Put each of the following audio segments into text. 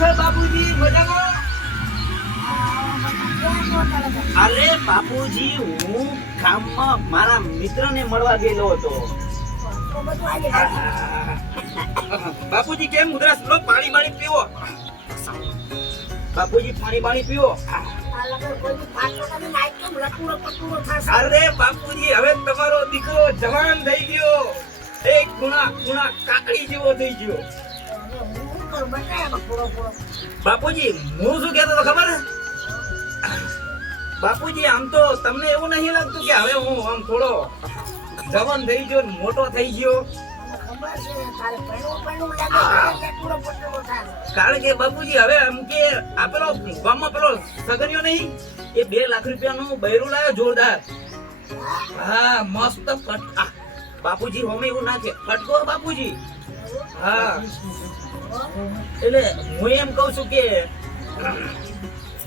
છો બાપુજી અરે બાપુજી, હું ગામમાં મારા મિત્રને મળવા ગયેલો હતો. બાપુજી, કેમ ઉધરસ? લો, પાણી પાણી પીવો. બાપુજી, પાણી પાણી પીવો. અરે બાપુજી, હવે તમારો દીકરો જવાન થઈ ગયો. એક ગુણા ગુણા કાકડી જેવો થઈ ગયો. બાપુજી, હું શું કહેતો તો ખબર? બાપુજી, આમ તો તમને એવું નહીં લાગતું કે હવે હું આમ થોડો જવાન થઈ ગયો મોટો થઈ ગયો? કારણ કે બાપુજી, હવે આમ કે આ પેલો ગામમાં પેલો સગન્યો નહીં, એ બે લાખ રૂપિયાનું બૈરું લાવ્યો જોરદાર. હા, મસ્ત ફટ બાપુજી, હોમે એવું ના કે, ફટકો બાપુજી. હા. એટલે હું એમ કહું છું કે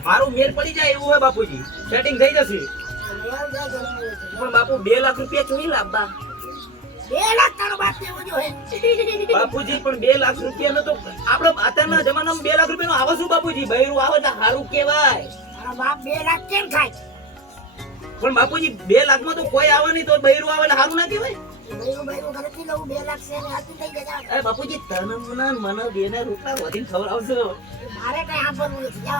મારું મેલ પડી જાય એવું હોય બાપુજી. સેટિંગ થઈ જશે. પણ બાપુ બે લાખ રૂપિયા ચોઈ લાવવા. બાપુજી પણ બે લાખ રૂપિયા તો આપડે અત્યારના જમાનામાં બે લાખ રૂપિયા આવે શું બાપુજી? બહેરું આવે તો સારું કેવાય બે લાખ કેમ થાય? પણ બાપુજી બે લાખમાં તો કોઈ આવે નહીં તો બહેરું આવે સારું ના કેવાય બાપુજી તને મને મને બે ને રૂપિયા વધીને ખવડાવશો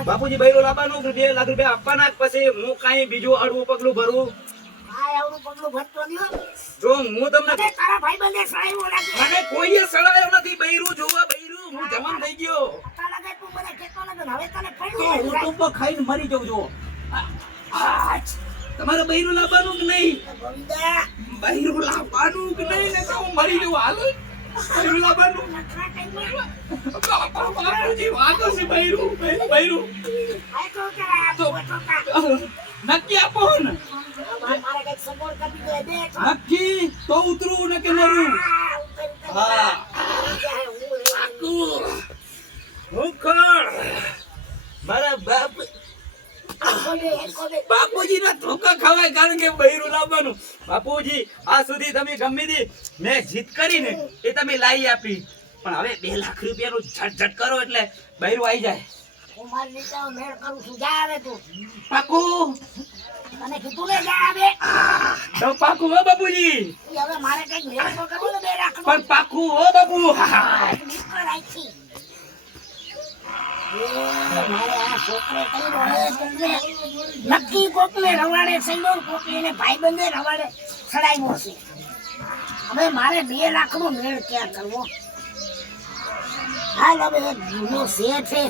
બાપુજી બૈરો લાવવાનું બે લાખ રૂપિયા આપવાના પછી હું કાંઈ બીજું અડવું પગલું ભરું? જો હું તમને મને કોઈએ સડાયો નથી બૈરું જોવા બૈરું હું જવાન થઈ ગયો. તો હું ખાઈને મરી જાઉં આજ. તમારે બૈરું લાવવાનું કે નહીં? બૈરું લાવવાનું કે નહીં? ને તો હું મરી જાઉં હાલો. બૈરું લાવવાનું. બાપુજી વાંધો છે બૈરું બૈરું નક્કી આપો ને. નક્કી તો ઉતરું ને કે મરું હા. હું કોણ મારા બાપ બાપુજી ના ધોકા ખવાય કારણ કે બૈરું લાવવાનું. બાપુજી આ સુધી તમે ગમે તે મેં જીત કરીને એ તમે લાવી આપી. પણ હવે બે લાખ રૂપિયાનું ઝટ કરો એટલે બૈરું આવી જાય. પણ પાકું હો બાપુ. મારે આ છોકરે કર્યો હે તમને નક્કી કોકને રવાડે સૈયો કોકલીને ભાઈબંધે રવાડે ચડાવ્યો છે. હવે મારે બે લાખનો મેળ ક્યાં કરવો? હાલ હવે એક જૂનો શેઠ છે.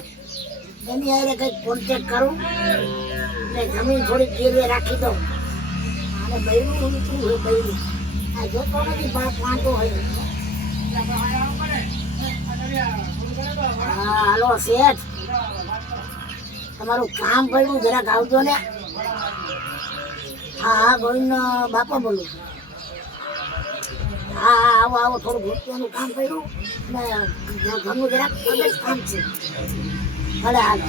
એની હારે કંઈક કોન્ટેક્ટ કરું. ને જમીન થોડી ગીરવે રાખી દઉં. અને બૈરું શું હોય બૈરું. આ જોતો નથી, બાપ વાંધો હોય. હાલો શેઠ. તમારું કામ પડ્યું જરાક આવજો ને. હા હા ગોવિંદ બાપા બોલું. હા હા, આવો આવો, થોડું રૂપિયાનું કામ પડ્યું. ને ઘરનું જરાક કામ છે. ભલે, હાલો.